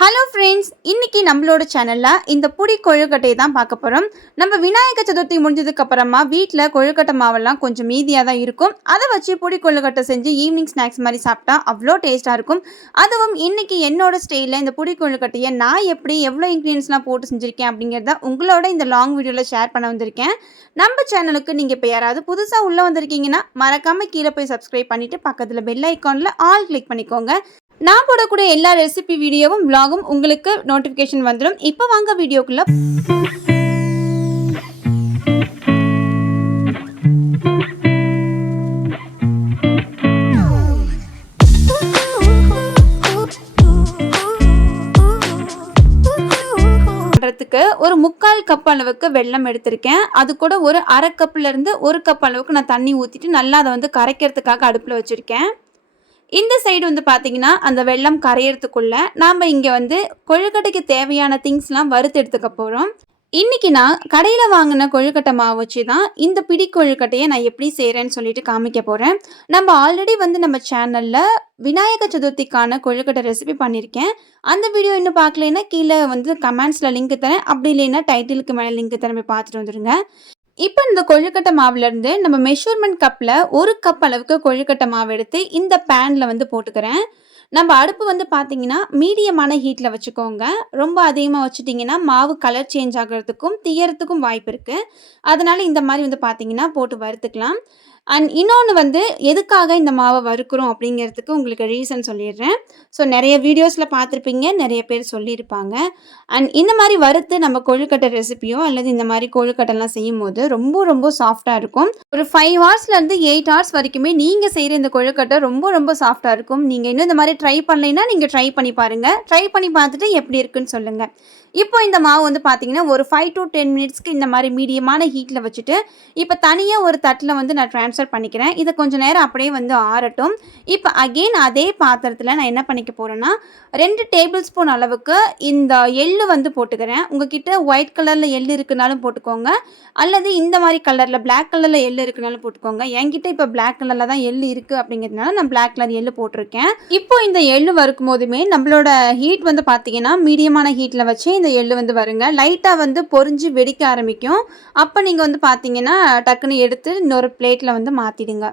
Hello friends, இன்னைக்கு நம்மளோட சேனலில் இந்த புடி கொழுக்கட்டை தான் பார்க்க போகிறோம். நம்ம விநாயகர் சதுர்த்தி முடிஞ்சதுக்கப்புறமா வீட்டில் கொழுக்கட்டை மாவெல்லாம் கொஞ்சம் மீதியாக தான் இருக்கும். அதை வச்சு புடி கொழுக்கட்டை செஞ்சு ஈவினிங் ஸ்நாக்ஸ் மாதிரி சாப்பிட்டா அவ்வளோ டேஸ்ட்டாக இருக்கும். அதுவும் இன்னைக்கு என்னோட ஸ்டைலில் இந்த புடி கொழுக்கட்டையை நான் எவ்வளோ இன்க்ரீடியன்ஸ்லாம் போட்டு செஞ்சுருக்கேன் அப்படிங்கிறத உங்களோட இந்த லாங் வீடியோவில் ஷேர் பண்ண வந்திருக்கேன். நம்ம சேனலுக்கு நீங்கள் இப்போ யாராவது புதுசாக உள்ளே வந்திருக்கீங்கன்னா மறக்காமல் கீழே போய் சப்ஸ்கிரைப் பண்ணிவிட்டு பக்கத்தில் பெல் ஐக்கானில் ஆல் கிளிக் பண்ணிக்கோங்க. நான் போடக்கூடிய எல்லா ரெசிபி வீடியோவும் விலாகும் உங்களுக்கு நோட்டிஃபிகேஷன் வந்துடும். இப்போ வாங்க வீடியோக்குள்ள. ஒரு 3/4 கப் அளவுக்கு வெல்லம் எடுத்திருக்கேன். அது கூட ஒரு அரை கப்ல இருந்து 1 கப் அளவுக்கு நான் தண்ணி ஊற்றிட்டு நல்லா அதை வந்து கரைக்கிறதுக்காக அடுப்பில் வச்சுருக்கேன். இந்த சைடு வந்து பார்த்தீங்கன்னா அந்த வெல்லம் கரையிறதுக்குள்ள நாம் இங்கே வந்து கொழுக்கட்டைக்கு தேவையான திங்ஸ்லாம் வறுத்து எடுத்துக்க போகிறோம். இன்றைக்கி நான் கடையில் வாங்கின கொழுக்கட்டை மாவு வச்சு தான் இந்த பிடி கொழுக்கட்டையை நான் எப்படி செய்கிறேன்னு சொல்லிட்டு காமிக்க போகிறேன். நம்ம ஆல்ரெடி வந்து நம்ம சேனலில் விநாயகர் சதுர்த்திக்கான கொழுக்கட்டை ரெசிபி பண்ணியிருக்கேன். அந்த வீடியோ இன்னும் பார்க்கலைன்னா கீழே வந்து கமெண்ட்ஸில் லிங்க் தரேன், அப்படி இல்லைன்னா டைட்டிலுக்கு மேலே லிங்க் தரேன், போய் பார்த்துட்டு வந்துடுங்க. இப்போ இந்த கொழுக்கட்டை மாவுலேருந்து நம்ம மெஷர்மெண்ட் கப்பில் 1 கப் அளவுக்கு கொழுக்கட்டை மாவு எடுத்து இந்த பேனில் வந்து போட்டுக்கிறேன். நம்ம அடுப்பு வந்து பார்த்தீங்கன்னா மீடியமான ஹீட்டில் வச்சுக்கோங்க. ரொம்ப அதிகமாக வச்சுட்டிங்கன்னா மாவு கலர் சேஞ்ச் ஆகிறதுக்கும் தீயறதுக்கும் வாய்ப்பு இருக்குது. அதனால் இந்த மாதிரி வந்து பார்த்தீங்கன்னா போட்டு வறுத்துக்கலாம். அண்ட் இன்னொன்று வந்து எதுக்காக இந்த மாவை வறுக்கிறோம் அப்படிங்கிறதுக்கு உங்களுக்கு ரீசன் சொல்லிடுறேன். ஸோ நிறைய வீடியோஸில் பார்த்துருப்பீங்க, நிறைய பேர் சொல்லியிருப்பாங்க. அண்ட் இந்த மாதிரி வறுத்து நம்ம கொழுக்கட்டை ரெசிபியோ அல்லது இந்த மாதிரி கொழுக்கட்டைலாம் செய்யும் போது ரொம்ப ரொம்ப சாஃப்டாக இருக்கும். ஒரு 5 ஹவர்ஸ்லேருந்து 8 ஹவர்ஸ் வரைக்குமே நீங்கள் செய்கிற இந்த கொழுக்கட்டை ரொம்ப ரொம்ப சாஃப்டாக இருக்கும். நீங்கள் இன்னும் இந்த மாதிரி ட்ரை பண்ணலைன்னா நீங்கள் ட்ரை பண்ணி பாருங்கள். ட்ரை பண்ணி பார்த்துட்டு எப்படி இருக்குன்னு சொல்லுங்கள். இப்போ இந்த மாவு வந்து பார்த்தீங்கன்னா ஒரு 5 to 10 மினிட்ஸ்க்கு இந்த மாதிரி மீடியமான ஹீட்டில் வச்சுட்டு இப்போ தனியாக ஒரு தட்டில் வந்து நான் ட்ரான்ஸ்ஃபர் பண்ணிக்கிறேன். இதை கொஞ்சம் நேரம் அப்படியே வந்து ஆறட்டும். இப்போ அகெயின் அதே பாத்திரத்தில் நான் என்ன பண்ணிக்க போகிறேன்னா 2 டேபிள் ஸ்பூன் அளவுக்கு இந்த எள்ளு வந்து போட்டுக்கிறேன். உங்ககிட்ட ஒயிட் கலரில் எள்ளு இருக்குனாலும் போட்டுக்கோங்க, அல்லது இந்த மாதிரி கலரில் பிளாக் கலரில் எள்ளு இருக்குனாலும் போட்டுக்கோங்க. என்கிட்ட இப்போ பிளாக் கலரில் தான் எள்ளு இருக்குது அப்படிங்கிறதுனால நான் பிளாக் கலர் எள்ளு போட்டிருக்கேன். இப்போ இந்த எள்ளு வறுக்கும் போதுமே நம்மளோட ஹீட் வந்து பார்த்தீங்கன்னா மீடியமான ஹீட்டில் வச்சு இந்த எள்ளு வந்து வருங்க. லைட்டாக வந்து பொரிஞ்சு வெடிக்க ஆரம்பிக்கும். அப்போ நீங்கள் வந்து பார்த்தீங்கன்னா டக்குன்னு எடுத்து இன்னொரு பிளேட்டில் வந்து மாற்றிடுங்க.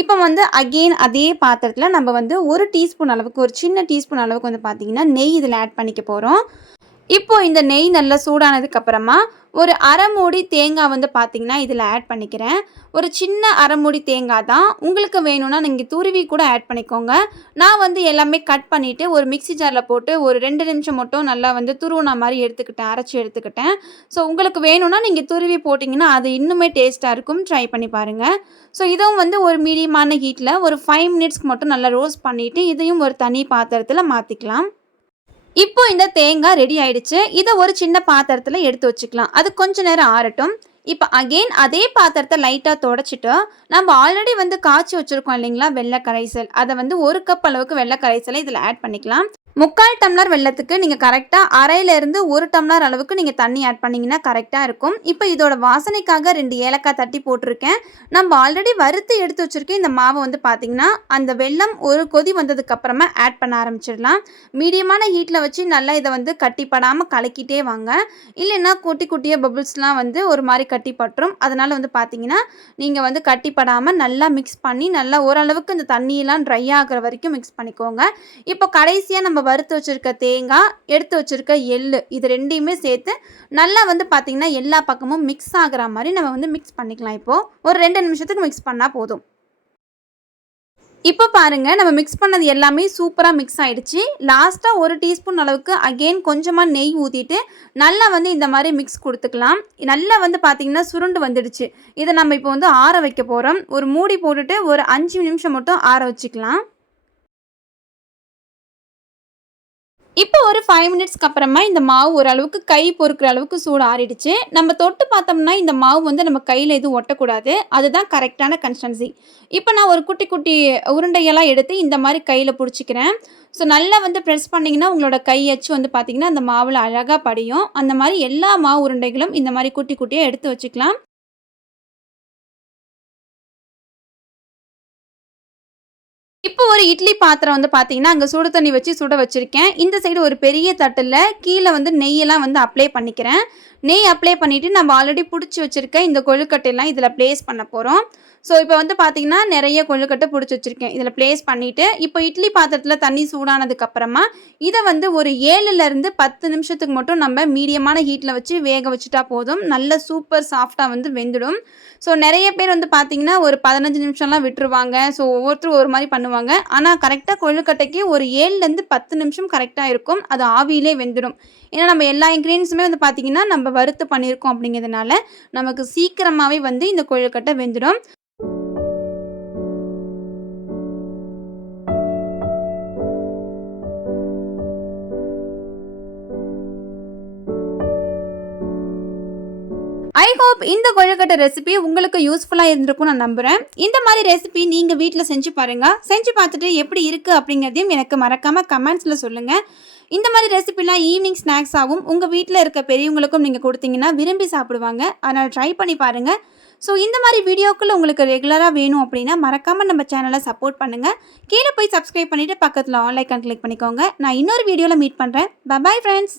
இப்போ வந்து அகெயின் அதே பாத்திரத்தில் நம்ம வந்து 1 டீஸ்பூன் அளவுக்கு, ஒரு சின்ன டீஸ்பூன் அளவுக்கு வந்து பார்த்தீங்கன்னா நெய் இதில் ஆட் பண்ணிக்க போகிறோம். இப்போது இந்த நெய் நல்லா சூடானதுக்கப்புறமா ஒரு அரை மூடி தேங்காய் வந்து பார்த்திங்கன்னா இதில் ஆட் பண்ணிக்கிறேன். ஒரு சின்ன அரை மூடி தேங்காய் தான். உங்களுக்கு வேணும்னா நீங்கள் துருவி கூட ஆட் பண்ணிக்கோங்க. நான் வந்து எல்லாமே கட் பண்ணிவிட்டு ஒரு மிக்ஸி ஜாரில் போட்டு ஒரு 2 நிமிஷம் மட்டும் நல்லா வந்து துருவுன மாதிரி எடுத்துக்கிட்டேன், அரைச்சி எடுத்துக்கிட்டேன். ஸோ உங்களுக்கு வேணும்னா நீங்கள் துருவி போட்டிங்கன்னா அது இன்னுமே டேஸ்ட்டாக இருக்கும். ட்ரை பண்ணி பாருங்கள். ஸோ இதுவும் வந்து ஒரு மீடியமான ஹீட்டில் ஒரு 5 மினிட்ஸ்க்கு மட்டும் நல்லா ரோஸ்ட் பண்ணிவிட்டு இதையும் ஒரு தனி பாத்திரத்தில் மாற்றிக்கலாம். இப்போ இந்த தேங்காய் ரெடி ஆயிடுச்சு. இதை ஒரு சின்ன பாத்திரத்தில் எடுத்து வச்சுக்கலாம். அது கொஞ்ச நேரம் ஆறட்டும். இப்போ அகெயின் அதே பாத்திரத்தை லைட்டாக தொடச்சிட்டு நம்ம ஆல்ரெடி வந்து காய்ச்சி வச்சுருக்கோம் இல்லைங்களா வெள்ளை கரைசல், அதை வந்து 1 கப் அளவுக்கு வெள்ளை கரைசலை இதில் ஆட் பண்ணிக்கலாம். 3/4 டம்ளர் வெள்ளத்துக்கு நீங்கள் கரெக்டாக அரையிலேருந்து 1 டம்ளர் அளவுக்கு நீங்கள் தண்ணி ஆட் பண்ணிங்கன்னா கரெக்டாக இருக்கும். இப்போ இதோட வாசனைக்காக 2 ஏலக்காய் தட்டி போட்டிருக்கேன். நம்ம ஆல்ரெடி வறுத்து எடுத்து வச்சுருக்கேன். இந்த மாவை வந்து பார்த்திங்கன்னா அந்த வெல்லம் ஒரு கொதி வந்ததுக்கப்புறமா ஆட் பண்ண ஆரம்பிச்சிடலாம். மீடியமான ஹீட்டில் வச்சு நல்லா இதை வந்து கட்டிப்படாமல் கலக்கிட்டே வாங்க. இல்லைன்னா குட்டி குட்டியாக பபுள்ஸ்லாம் வந்து ஒரு மாதிரி கட்டி பட்டுரும். அதனால் வந்து பார்த்திங்கன்னா நீங்கள் வந்து கட்டிப்படாமல் நல்லா மிக்ஸ் பண்ணி நல்லா ஓரளவுக்கு இந்த தண்ணியெல்லாம் ட்ரை ஆகிற வரைக்கும் மிக்ஸ் பண்ணிக்கோங்க. இப்போ கடைசியாக நம்ம வறுத்து வச்சுருக்க தேங்காய், எடுத்து வச்சுருக்க எள்ளு, இது ரெண்டையுமே சேர்த்து நல்லா வந்து பார்த்திங்கன்னா எல்லா பக்கமும் மிக்ஸ் ஆகிற மாதிரி நம்ம வந்து மிக்ஸ் பண்ணிக்கலாம். இப்போது ஒரு 2 நிமிஷத்துக்கு மிக்ஸ் பண்ணால் போதும். இப்போ பாருங்கள், நம்ம மிக்ஸ் பண்ணது எல்லாமே சூப்பராக மிக்ஸ் ஆகிடுச்சு. லாஸ்ட்டாக 1 டீஸ்பூன் அளவுக்கு அகெயின் கொஞ்சமாக நெய் ஊற்றிட்டு நல்லா வந்து இந்த மாதிரி மிக்ஸ் கொடுத்துக்கலாம். நல்லா வந்து பார்த்திங்கன்னா சுருண்டு வந்துடுச்சு. இதை நம்ம இப்போ வந்து ஆற வைக்க போகிறோம். ஒரு மூடி போட்டுட்டு ஒரு 5 நிமிஷம் மட்டும் ஆற வச்சுக்கலாம். இப்போ ஒரு 5 மினிட்ஸ்க்கு அப்புறமா இந்த மாவு ஓரளவுக்கு கை பொறுக்கிற அளவுக்கு சூடு ஆறிடுச்சு. நம்ம தொட்டு பார்த்தோம்னா இந்த மாவு வந்து நம்ம கையில் எதுவும் ஒட்டக்கூடாது. அதுதான் கரெக்டான கன்சிஸ்டன்சி. இப்போ நான் ஒரு குட்டி குட்டி உருண்டையெல்லாம் எடுத்து இந்த மாதிரி கையில் பிடிச்சிக்கிறேன். ஸோ நல்லா வந்து ப்ரெஸ் பண்ணிங்கன்னா உங்களோட கை அச்சு வந்து பார்த்திங்கன்னா அந்த மாவில் அழகாக படியும். அந்த மாதிரி எல்லா மாவு உருண்டைகளும் இந்த மாதிரி குட்டி குட்டியாக எடுத்து வச்சுக்கலாம். இப்போ இப்போ ஒரு இட்லி பாத்திரம் வந்து பார்த்தீங்கன்னா, அங்க சுடு தண்ணி வச்சு சுட வச்சிருக்கேன். இந்த சைடு ஒரு பெரிய தட்டுல கீழ வந்து நெய்யெல்லாம் வந்து அப்ளை பண்ணிக்கிறேன். நெய் அப்ளை பண்ணிட்டு நம்ம ஆல்ரெடி புடிச்சு வச்சிருக்க இந்த கொழுக்கட்டையெல்லாம் இதில பிளேஸ் பண்ண போறோம். ஸோ இப்போ வந்து பார்த்தீங்கன்னா, நெறைய கொழுக்கட்டை புடிச்சு வச்சிருக்கேன். இதில பிளேஸ் பண்ணிட்டு, இப்போ இட்லி பாத்திரத்தில தண்ணி சூடானதுக்கு அப்புறமா, இத வந்து ஒரு 7லிருந்து 10 நிமிஷத்துக்கு மட்டும் நம்ம மீடியமான ஹீட்ல வச்சு வேக வச்சுட்டா போதும். நல்ல சூப்பர் சாஃப்ட்டா வந்து வெந்துடும். ஸோ நெறைய பேர் வந்து பார்த்தீங்கன்னா, ஒரு 15 நிமிஷம்லாம் விட்டுருவாங்க. ஸோ ஒவ்வொருத்தரும் ஒரு மாரி பண்ணுவாங்க. ஆனா கரெக்ட்டா கொழுக்கட்டைக்கு ஒரு 7லிருந்து 10 நிமிஷம் கரெக்ட்டா இருக்கும். அது ஆவியிலே வெந்துடும். ஏன்னா நம்ம எல்லா இன்கிரீடியன்ட்ஸுமே வந்து பார்த்தீங்கன்னா, நம்ம வறுத்து பண்ணியிருக்கோம் அப்படிங்கிறதுனால, நமக்கு சீக்கிரமாவே வந்து இந்த கொழுக்கட்டை வெந்துடும். ஐ ஹோப் இந்த கொழுக்கட்டை ரெசிபி உங்களுக்கு யூஸ்ஃபுல்லா இருந்திருக்கும்னு நான் நம்புறேன். இந்த மாரி ரெசிபி நீங்க வீட்ல செஞ்சு பாருங்க. செஞ்சு பார்த்துட்டு எப்படி இருக்கு அப்படிங்கிறதையும் எனக்கு மறக்காம கமெண்ட்ஸ்ல சொல்லுங்க. இந்த மாரி ரெசிபிலாம் ஈவினிங் ஸ்நாக்ஸாவும் உங்க வீட்ல இருக்க பெரியவங்களுக்கும் நீங்க குடுத்தீங்கன்னா விரும்பி சாப்பிடுவாங்க. அதனால ட்ரை பண்ணி பாருங்க. ஸோ இந்த மாரி வீடியோக்கள் உங்களுக்கு ரெகுலரா வேணும் அப்படின்னா மறக்காம நம்ம சேனலை சப்போர்ட் பண்ணுங்க. கீழ போய் சப்ஸ்கிரைப் பண்ணிட்டு பக்கத்துல ஆல் ஐகான் கிளிக் பண்ணிக்கோங்க. நான் இன்னொரு வீடியோல மீட் பண்றேன். Bye bye friends.